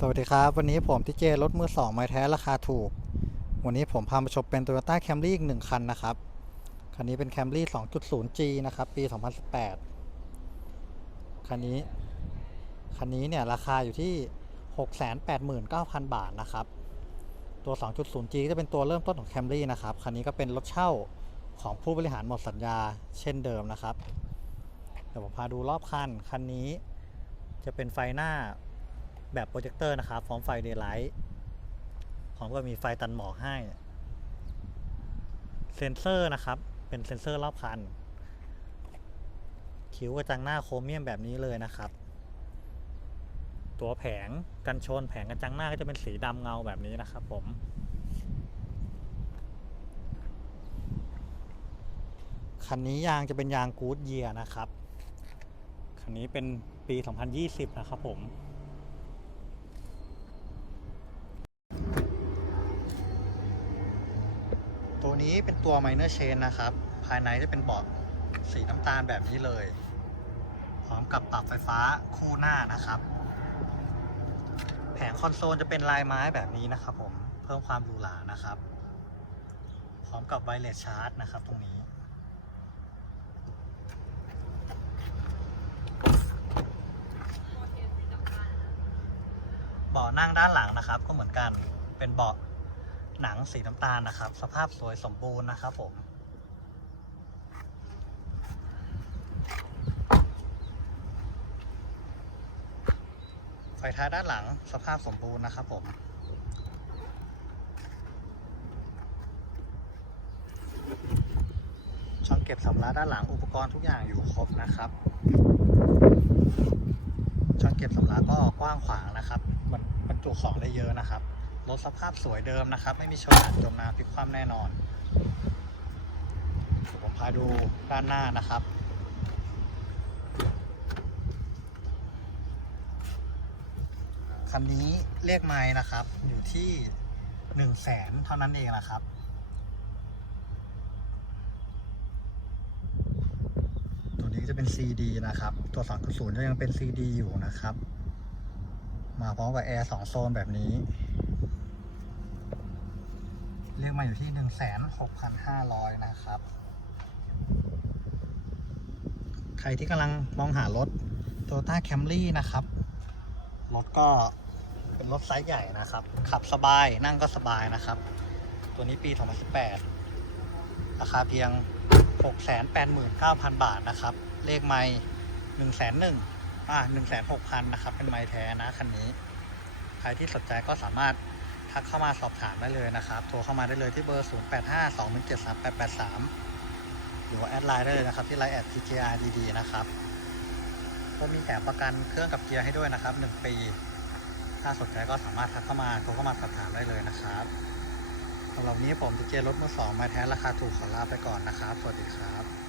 สวัสดีครับ วันนี้ผมที่เจรถมือสองไม้แท้ราคาถูก วันนี้ผมพามาชมเป็น Toyota Camry อีกหนึ่งคันนะครับ คันนี้เป็น Camry 2.0G นะครับ ปี 2018 คันนี้ คันนี้เนี่ยราคาอยู่ที่ 689,000 บาทนะครับ ตัว 2.0G จะเป็นตัวเริ่มต้นของ Camry นะครับ คันนี้ก็เป็นรถเช่าของผู้บริหารหมดสัญญาเช่นเดิมนะครับ เดี๋ยวผมพาดูรอบคัน คันนี้จะเป็นไฟหน้า แบบโปรเจคเตอร์นะครับพร้อมไฟเดย์ไลท์พร้อมกับมีไฟตันหมอกให้ เซ็นเซอร์นะครับ เป็นเซ็นเซอร์รอบคัน คิ้วกระจังหน้าโครเมียมแบบนี้เลยนะครับ ตัวแผงกันชนแผงกระจังหน้าก็จะเป็นสีดำเงาแบบนี้นะครับผมคันนี้ยางจะเป็นยางกู๊ดเยียนะครับ คันนี้เป็นปี 2020 นะครับผม ตัวนี้เป็นตัว minor chain นะครับ ภายในจะเป็นเบาะสีน้ำตาลแบบนี้เลย พร้อมกับปรับไฟฟ้าคู่หน้านะครับ แผงคอนโซลจะเป็นลายไม้แบบนี้นะครับผม เพิ่มความหรูหรานะครับ พร้อมกับไวเลสชาร์จนะครับตรงนี้เบาะนั่งด้านหลังนะครับ ก็เหมือนกันเป็นเบาะ หนังสีน้ำตาลนะครับ สภาพสวยสมบูรณ์นะครับผม ไฟท้ายด้านหลังสภาพสมบูรณ์นะครับผมช่องเก็บสัมภาระด้านหลังอุปกรณ์ทุกอย่างอยู่ครบนะครับ ช่องเก็บสัมภาระก็กว้างขวางนะครับ มันบรรจุของได้เยอะนะครับ รถสภาพสวยเดิมนะครับ ไม่มีชนหนักจมน้ำพลิกคว่ำแน่นอนผมพาดูด้านหน้านะครับ คันนี้เลขไม้นะครับ อยู่ที่หนึ่งแสนเท่านั้นเองนะครับตัวนี้จะเป็น CD นะครับ ตัว2.0ก็ยังเป็น CD อยู่นะครับ มาพร้อมกับแอร์2โซนแบบนี้ เรียกมาอยู่ที่ 16,500 นะครับ ใครที่กำลังมองหารถ Toyota Camry นะครับ รถก็เป็นรถไซส์ใหญ่นะครับ ขับสบายนั่งก็สบายนะครับ ตัวนี้ปี 2018 ราคาเพียง 689,000 บาทนะครับ เลขไม่1 1 0 0 0อ่า1 6 0 0 0 นะครับ เป็นไม้แท้นะคันนี้ ใครที่สนใจก็สามารถ ทักเข้ามาสอบถามได้เลยนะครับ โทรเข้ามาได้เลยที่เบอร์ 0852173883 หรือว่าแอดไลน์ได้เลยนะครับ ที่ไลน์แอด TGR ดีๆนะครับก็มีแถมประกันเครื่องกับเกียร์ให้ด้วยนะครับ 1 ปี ถ้าสนใจก็สามารถทักเข้ามาโทรเข้ามาสอบถามได้เลยนะครับสำหรับนี้ผมทีเจรถมือสองมาแท้ราคาถูกขอลาไปก่อนนะครับ สวัสดีครับ